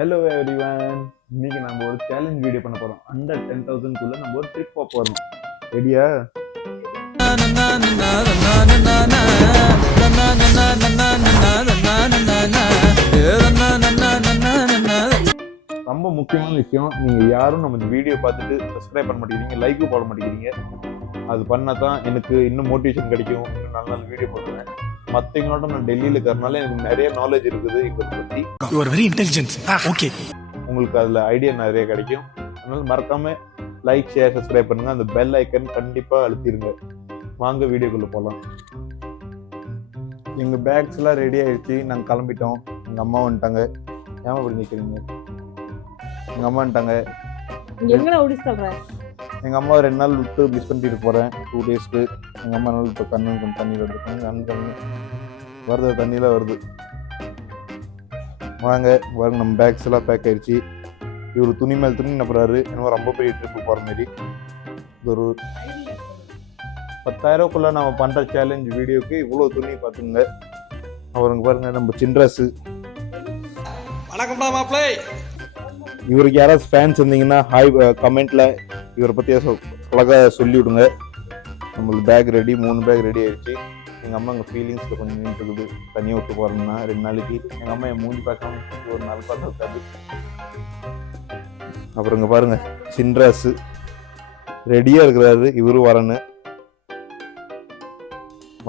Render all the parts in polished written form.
Hello everyone. இன்னைக்கு நம்ம ஒரு சேலஞ்ச் வீடியோ பண்ண போறோம். அண்டர் 10,000 நம்ம ஒரு ட்ரிப் போக போறோம். ரெடியா? ரொம்ப முக்கியமான விஷயம், நீங்க யாரும் நம்ம இந்த வீடியோ பார்த்துட்டு சப்ஸ்கிரைப் பண்ண மாட்டேங்கிறீங்க, லைக்கும் போட மாட்டேங்கிறீங்க. அது பண்ணா தான் எனக்கு இன்னும் மோட்டிவேஷன் கிடைக்கும், இன்னும் நல்ல நல்ல வீடியோ போடுவேன். மற்றவங்களோட நான் டெல்லியில் இருக்கிறதுனால எனக்கு நிறைய நாலேஜ் இருக்குது இதை பற்றி. You are very intelligent. Okay. உங்களுக்கு அதில் ஐடியா நிறைய கிடைக்கும். அதனால மறக்காம லைக், ஷேர், சப்ஸ்கிரைப் பண்ணுங்க. அந்த பெல் ஐக்கன் கண்டிப்பாக அழுத்திடுங்க. வாங்க வீடியோக்குள்ளே போகலாம். எங்கள் பேக்ஸ் எல்லாம் ரெடி ஆயிடுச்சு, நாங்கள் கிளம்பிட்டோம். எங்கள் அம்மா வந்துட்டாங்க. ஏமா அப்படி நிற்கிறீங்க? எங்கள் அம்மா வந்துட்டாங்க. எங்கள் அம்மா 2 நாள் விட்டு மிஸ் பண்ணிட்டு போகிறேன், 2 டேஸ்க்கு. எங்கள் அம்மா நாள் இப்போ கண்ணு கொஞ்சம் தண்ணி வருது, கண்ணு வருது, தண்ணியெலாம் வருது. வாங்க நம்ம பேக்ஸ் எல்லாம் பேக் ஆயிடுச்சு. இவர் துணி மேல் துணி நப்புறாரு, என்னமோ ரொம்ப பெரிய ட்ரிப்பு போகிற மாரி. இது ஒரு 10,000 நம்ம பண்ணுற சேலஞ்ச் வீடியோக்கு இவ்வளோ துணி பார்த்துங்க. அவருங்க பாருங்க, நம்ம சின்ராசு. வணக்கம்டா மாப்ளே. இவருக்கு யாராவது ஃபேன்ஸ் இருந்தீங்கன்னா ஹாய் கமெண்ட்ல இவரை பற்றி அழகாக சொல்லி விடுங்க. நம்மளுக்கு பேக் ரெடி, 3 பேக் ரெடி ஆயிடுச்சு. எங்கள் அம்மா எங்கள் ஃபீலிங்ஸில் கொஞ்சம் நின்று இருக்குது. தனியாக விட்டு போகிறோம்னா 2 நாளைக்கு எங்கள் அம்மா என் மூஞ்சி பார்க்காம ஒரு நாள் பார்த்தா இருக்காது. அப்புறம் இங்கே பாருங்கள், சின்ராசு ரெடியாக இருக்கிறாரு, இவரும் வரணும்.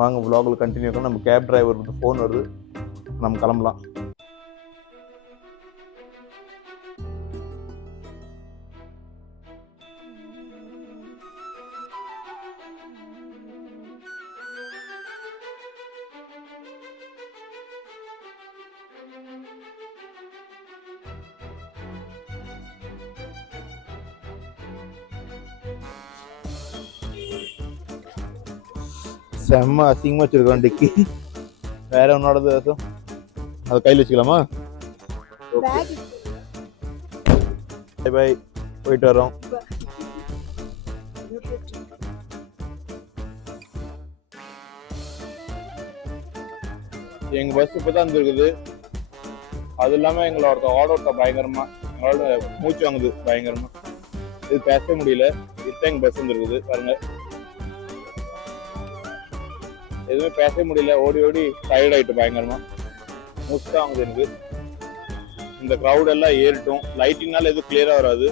வாங்க vlogல கண்டினியூ பண்ண. நம்ம கேப் டிரைவர் ஃபோன் வருது, நம்ம கிளம்பலாம். செம்ம அசிங்கமாக வச்சிருக்கோம் டிக்கி. வேற ஒன்னோடது அதை கையில் வச்சுக்கலாமா? பை பை, போயிட்டு வரோம். எங்க பஸ் இப்பதான் வந்துருக்குது. அது இல்லாம எங்களோட ஆர்டர் பயங்கரமா, எங்களோட மூச்சு வாங்குது பயங்கரமா. இது பேச முடியல. இப்ப எங்க பஸ் வந்துருக்குது பாருங்க. எதுவுமே பேச முடியல, ஓடி ஓடி டயர்ட் ஆயிட்டு பயங்கரமா. மூச்சு தான் வாங்குது எனக்கு. இந்த க்ரௌட் எல்லாம் ஏறிட்டோம். லைட்டிங்னால எதுவும் கிளியரா வராது.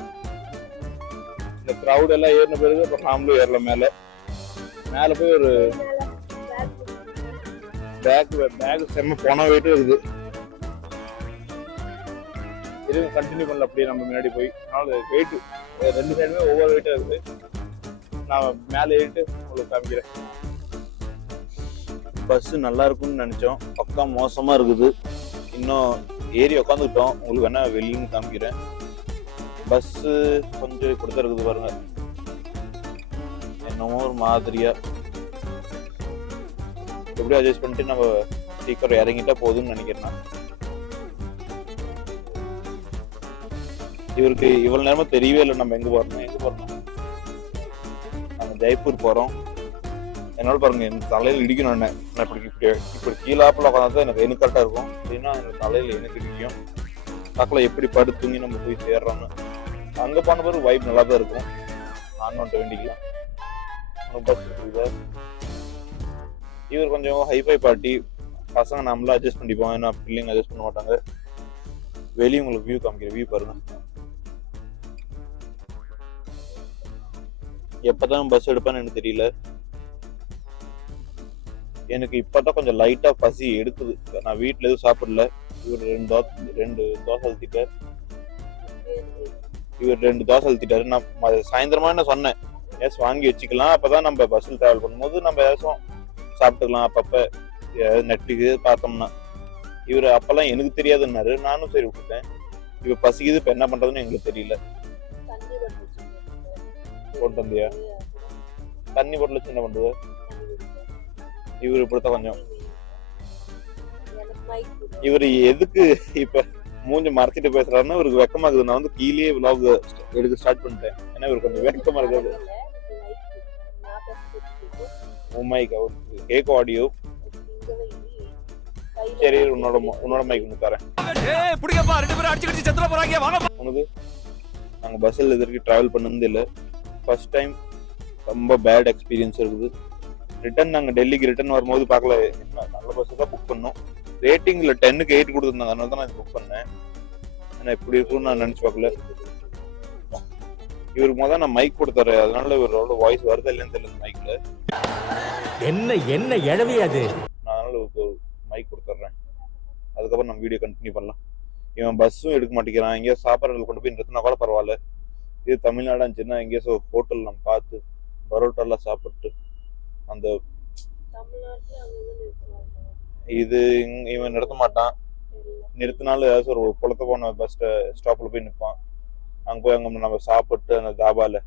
இந்த க்ரௌட் எல்லாம் ஏறின பிறகு இப்போ நாமளும் ஏறல. மேல போய் ஒரு பேக் செம்ம போன வெயிட்டும் இருக்குது. எதுவும் கண்டினியூ பண்ணல, அப்படியே நம்ம முன்னாடி போய். அதனால வெயிட்டு 2 சைடுமே ஒவ்வொரு வெயிட்டா இருக்குது. நான் மேலே ஏறிட்டு உங்களுக்கு காமிக்கிறேன். பஸ் நல்லா இருக்கும்னு நினைச்சோம், பக்கம் மோசமா இருக்குது. இன்னும் ஏறி உக்காந்துக்கிட்டோம், உங்களுக்கு வேணா வெளியும் காமிக்கிறேன். பஸ் கொஞ்சம் இப்படிதான் இருக்குது பாருங்க, என்னமோ ஒரு மாதிரியா. எப்படி அட்ஜஸ்ட் பண்ணிட்டு நம்ம சீக்கிரம் இறங்கிட்டா போதும்னு நினைக்கிறேன். இவருக்கு இவ்வளவு நேரமா தெரியவே இல்லை நம்ம எங்க போறோம். நம்ம ஜெய்ப்பூர் போறோம். என்னோட பாருங்க, எனக்கு தலையில இடிக்கணும். என்ன இப்படி கீழாப்புல உட்காந்து எனக்கு கரெக்டா இருக்கும். அப்படின்னா எனக்கு தலையில எனக்கு இடிக்கும். பக்கத்துல எப்படி படுத்துங்கி நம்ம போய் சேர்றோம்னு. அங்க போன பிறகு வைப் நல்லா தான் இருக்கும். நான் வந்துட்டு வேண்டிக்கலாம். இவர் கொஞ்சம் ஹைஃபை பார்ட்டி பசங்க, நம்மள அட்ஜஸ்ட் பண்ணிப்போம். ஏன்னா பிள்ளைங்க அட்ஜஸ்ட் பண்ண மாட்டாங்க. வெளியே உங்களுக்கு வியூ காமிக்கிற வியூ பாருங்க. எப்பதான் பஸ் எடுப்பான்னு எனக்கு தெரியல. எனக்கு இப்பதான் கொஞ்சம் லைட்டா பசி எடுக்குது. நான் வீட்டுல எதுவும் சாப்பிடல. இவர் 2 தோசை அழுத்திட்டாரு. நான் சாயந்தரமா என்ன சொன்னேன், ஏதாச்சும் வாங்கி வச்சுக்கலாம், அப்பதான் நம்ம பஸ்ல டிராவல் பண்ணும்போது நம்ம ஏதாச்சும் சாப்பிட்டுக்கலாம் அப்பப்ப நெட்டுக்கு பார்த்தோம்னா. இவர் அப்பெல்லாம் எனக்கு தெரியாதுன்னாரு. நானும் சரி விட்டுட்டேன். இப்ப பசிக்குது, இப்ப என்ன பண்றதுன்னு எங்களுக்கு தெரியல. போட்டு வந்தியா? தண்ணி போட்டல சின்ன பண்றது. இவரு இப்படித்தான் கொஞ்சம். இவரு எதுக்கு இப்ப மூஞ்சி மறைச்சிட்டு பேசுறாருன்னா இவருக்கு வெக்கமா இருக்குது. நான் கீழே vlog எடுக்க ஸ்டார்ட் பண்ணிட்டேன். ஏன்னா இவருக்கு கொஞ்சம் வெக்கமா இருக்குது. ஓ மை காட், கேக் ஆடியோ சரி உன்னோட மைக் தரேன் உனக்கு. நாங்கள் பஸ்ஸில் இது வரைக்கும் ட்ராவல் பண்ணது இல்லை, ஃபர்ஸ்ட் டைம். ரொம்ப பேட் எக்ஸ்பீரியன்ஸ் இருக்குது. ரிட்டர்ன் நாங்கள் டெல்லிக்கு ரிட்டர்ன் வரும்போது பார்க்கல, நல்ல பஸ்ஸு தான் புக் பண்ணோம். ரேட்டிங்கில் 10க்கு 8 கொடுத்துருந்தாங்க, அதனால தான் நான் புக் பண்ணேன். ஆனால் இப்படி இருக்கும்னு நான் நினச்சி பார்க்கல. இவருக்கு முதல் நான் மைக் கொடுத்துறேன், அதனால இவரோட வாய்ஸ் வருதா இல்லைன்னு தெரியல மைக்கில். என்ன இழவி அது. நான் அதனால ஒரு மைக் கொடுத்துட்றேன், அதுக்கப்புறம் நம்ம வீடியோ கண்டினியூ பண்ணலாம். இவன் பஸ்ஸும் எடுக்க மாட்டேங்கிறான், எங்கேயோ சாப்பாடு கொண்டு போய் நிறுத்தினா கூட பரவாயில்ல. இது தமிழ்நாடு இருந்துச்சுன்னா எங்கேயோ ஹோட்டல் நம்ம பார்த்து பரோட்டாலாம் சாப்பிட்டு அந்த இது இவன் நிறுத்த மாட்டான். நிறுத்தினாலும் ஏதாச்சும் ஒரு குளத்த போன பஸ் ஸ்டாப்ல போய் நிற்பான். அங்கே போய் அங்கே நம்ம சாப்பிட்டு அந்த தாபால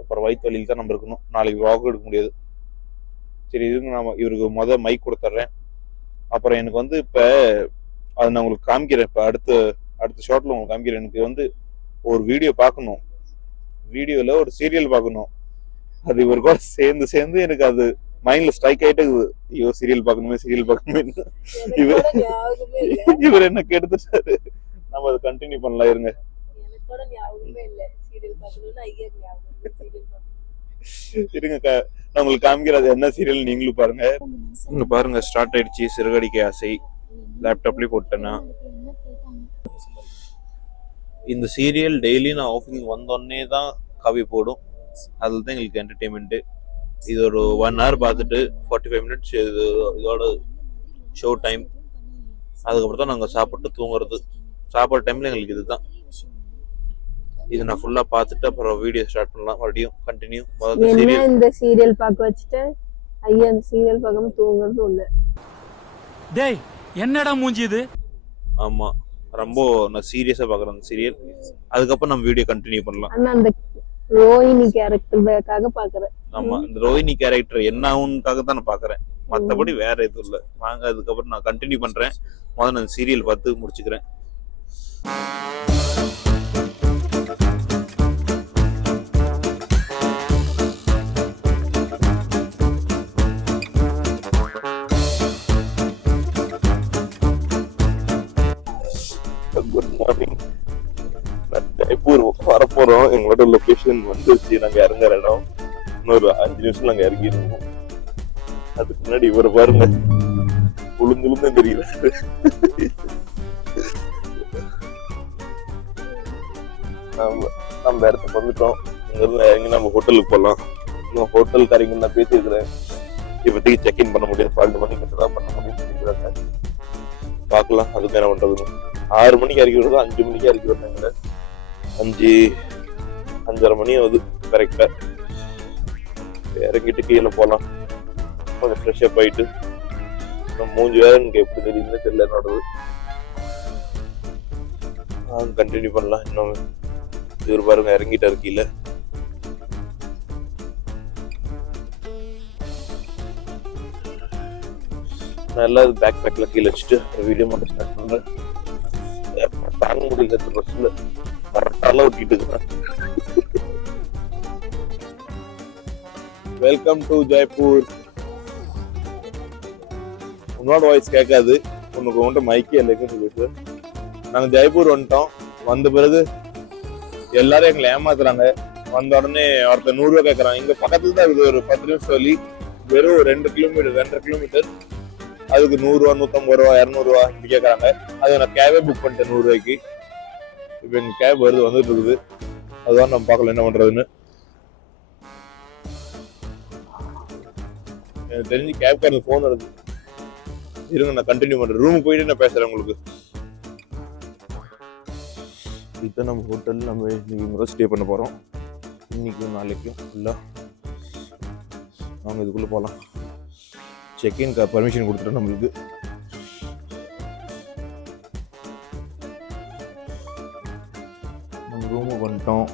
அப்புறம் வயிற்று வலியில் தான் நம்ம இருக்கணும். நாளைக்கு வாக்கு எடுக்க முடியாது. சரி, இதுக்கு நம்ம இவருக்கு முதல் மைக் கொடுத்துட்றேன். அப்புறம் எனக்கு வந்து இப்போ அதை நான் உங்களுக்கு காமிக்கிறேன். இப்போ அடுத்த ஷார்ட்ல உங்களுக்கு காமிக்கிறேன். எனக்கு ஒரு வீடியோ பார்க்கணும், வீடியோவில் ஒரு சீரியல் பார்க்கணும். அது இவர் கூட சேர்ந்து எனக்கு அது மைண்ட்ல ஸ்ட்ரைக் ஆயிட்டு இருக்குது. ஐயோ சீரியல் பார்க்கணுமே. இவர் என்ன கெடுத்துட்டாரு. நம்ம அதை கண்டினியூ பண்ணலாம். இருங்க, நான் உங்களுக்கு காமிக்கிறது என்ன சீரியல் நீங்களும் பாருங்க. இங்க பாருங்க, ஸ்டார்ட் ஆயிடுச்சு. சிறுகடிக்க ஆசை லேப்டாப்லயே போட்டேன்னா இந்த சீரியல் டெய்லி நான் ஆஃபீஸ் வந்தோடனே தான் கவி போடும். அதில் தான் எங்களுக்கு என்டர்டெயின்மெண்ட்டு. இது ஒரு 1 hour பார்த்துட்டு 45 minutes இதோட ஷோ டைம். அதுக்கப்புறம் தான் நாங்கள் சாப்பிட்டு தூங்குறது. சாப்பிட்ற டைமில் எங்களுக்கு இதுதான். இது நான் ஃபுல்லாக பார்த்துட்டு அப்புறம் வீடியோ ஸ்டார்ட் பண்ணலாம். மறுபடியும் கண்டினியூ. இந்த சீரியல் பார்க்க வச்சுட்டு ஐயா அந்த சீரியல் பார்க்காம தூங்குறதும் இல்லை. டேய் என்னடா மூஞ்சி இது. ஆமாம், ரொம்ப நான் சீரியஸாக பார்க்குறேன் அந்த சீரியல். அதுக்கப்புறம் நம்ம வீடியோ கண்டினியூ பண்ணலாம். ஆனால் அந்த ரோஹிணி கேரக்டருக்காக பாக்குறேன். ஆமா, இந்த ரோஹிணி கேரக்டர் என்ன ஆகும்னுக்காக தான் நான் பாக்குறேன், மத்தபடி வேற எதுவும் இல்ல. வாங்க அதுக்கப்புறம் நான் கண்டினியூ பண்றேன். முதல்ல நான் சீரியல் பார்த்து முடிச்சுக்கிறேன். Good morning. ஜெய்ப்பூர் வரப்போறோம். எங்களோட லொகேஷன் வந்துருச்சு. நாங்க இறங்குற இடம் இன்னொரு 5 நிமிஷம் நாங்க இறங்கிடுவோம். அதுக்கு முன்னாடி இவரை பாருங்க, உளுந்து தெரியல. நம்ம இடத்துக்கு வந்துட்டோம். இங்கிருந்து இறங்கி நம்ம ஹோட்டலுக்கு போகலாம். இன்னும் ஹோட்டல்காரங்க நான் பேசியிருக்கிறேன், இப்போதைக்கு செக்இன் பண்ண முடியாது, 12 மணிக்கு தான் பண்ண முடியும்னு சொல்லிக்கிறாங்க. பார்க்கலாம் அதுக்கு என்ன பண்றதுன்னு. 6 மணிக்கு இறக்கி விடுறதோ 5 மணிக்கு இறக்கி விடுறாங்க. 5:30 மணி ஆகுது கரெக்டா. இறங்கிட்டு கீழே போகலாம். கொஞ்சம் ஃப்ரெஷ்ஷப் ஆயிட்டு மூஞ்சி வேற எனக்கு எப்படி தெரியுதுன்னு தெரியல என்னோடது. கண்டினியூ பண்ணலாம். இன்னும் இவர் பாருங்க இறங்கிட்டாரு கீழே. நல்லா பேக் பேக்ல கீழே வச்சுட்டு வீடியோ மட்டும் ஸ்டார்ட் பண்றேன். தாங்க முடியல பஸ்ல கரெக்டால ஓட்டிட்டு இருக்கிறேன். Welcome to Jaipur. உன்னோட வாய்ஸ் கேட்காது, உனக்கு மைக்கே இல்லைன்னு சொல்லிட்டு நாங்க ஜெய்ப்பூர் வந்துட்டோம். வந்த பிறகு எல்லாரும் எங்களை ஏமாத்துறாங்க. வந்த உடனே ஒருத்தர் 100 ரூபா கேட்கறான். இங்க பக்கத்துல தான் இருக்குது, ஒரு 10 நிமிஷம் வழி, வெறும் 2 கிலோமீட்டர். அதுக்கு 100 ரூபா, 150 ரூபா, 200 ரூபா இப்படி கேட்கறாங்க. அது நான் கேபே புக் பண்ணிட்டேன் 100 ரூபாய்க்கு. இப்ப எங்க கேப் வந்துட்டு இருக்குது. அதுதான் நம்ம பார்க்கல என்ன பண்றதுன்னு. எனக்கு தெரிஞ்சு கேப் காரனுக்கு போன் வருது. இருங்க நான் கண்டினியூ பண்றேன். ரூமுக்கு போயிட்டு நான் பேசுறேன் உங்களுக்கு. இதுதான் நம்ம ஹோட்டல். நம்ம இன்னைக்கு ஸ்டே பண்ண போறோம். இன்னைக்கும் நாளைக்கும் ஃபுல்லா நாங்கள் இதுக்குள்ள போகலாம். செக்இன் பர்மிஷன் கொடுத்துட்டோம் நம்மளுக்கு. நம்ம ரூமுக்கு வந்துட்டோம்.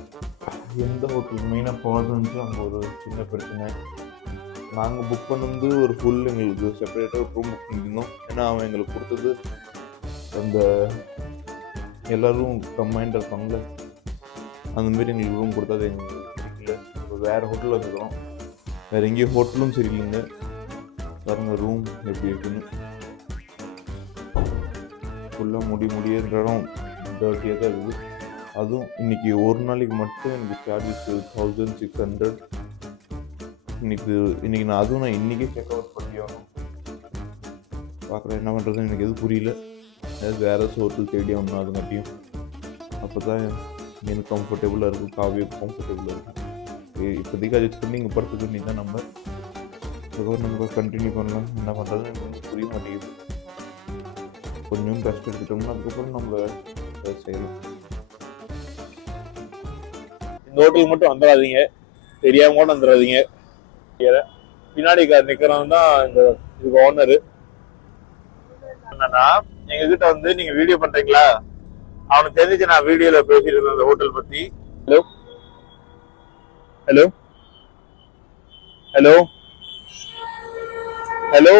எந்த ஹோட்டல் மெயினாக போகிறதுன்னு அங்கே ஒரு சின்ன பிரச்சனை. நாங்கள் புக் பண்ணது ஒரு ஃபுல், எங்களுக்கு செப்பரேட்டாக ஒரு ரூம் புக் பண்ணியிருந்தோம். ஏன்னா அவன் எங்களுக்கு கொடுத்தது அந்த எல்லோரும் கம்பைண்டாக இருப்பாங்களே அந்தமாரி எங்களுக்கு ரூம் கொடுத்தது எங்களுக்கு பிடிக்கல. இப்போ வேறு ஹோட்டலில் வந்துருக்கோம். வேறு எங்கேயும் ஹோட்டலும் சரியில்லைங்க. பாருங்க ரூம் எப்படி இருக்குன்னு. ஃபுல்லாக முடியன்ற இடம் டர்ட்டியாக தான் இருக்குது. அதுவும் இன்னைக்கு ஒரு நாளைக்கு மட்டும் எனக்கு சார்ஜஸ் 1600. இன்னைக்கு நான் இன்றைக்கே செக் அவுட் பண்ணி ஆகணும். பார்க்குறேன் என்ன பண்ணுறதுன்னு எனக்கு எதுவும் புரியல. ஏதாவது வேறு ஹோட்டல் தேடி ஆகணும். அதுங்காட்டியும் அப்போ தான் எனக்கு கம்ஃபர்டபுளாக இருக்கும், காவியம் கம்ஃபர்டபுளாக இருக்கும். இப்போதைக்கு அது பண்ணி இங்கே படுத்துக்க வேண்டியது தான். நம்ம அதுக்கப்புறம் நம்ம கண்டினியூ பண்ணலாம். என்ன பண்ணுறதுன்னு எனக்கு வந்து புரிய மாட்டேங்குது. கொஞ்சம் ரெஸ்ட் எடுத்துட்டோம்னா அதுக்கப்புறம் நம்ம செய்யலாம். இந்த ஹோட்டலுக்கு மட்டும் வந்துடாதீங்க, தெரியாம கூட வந்துடாதீங்க. பின்னாடி நிக்கிறவன் தான் இதுக்கு ஓனரு. என்னன்னா எங்க கிட்ட வந்து நீங்க வீடியோ பண்றீங்களா, அவனுக்கு தெரிஞ்சு நான் வீடியோல பேசிட்டு இருந்தேன் அந்த ஹோட்டல் பத்தி. Hello hello hello hello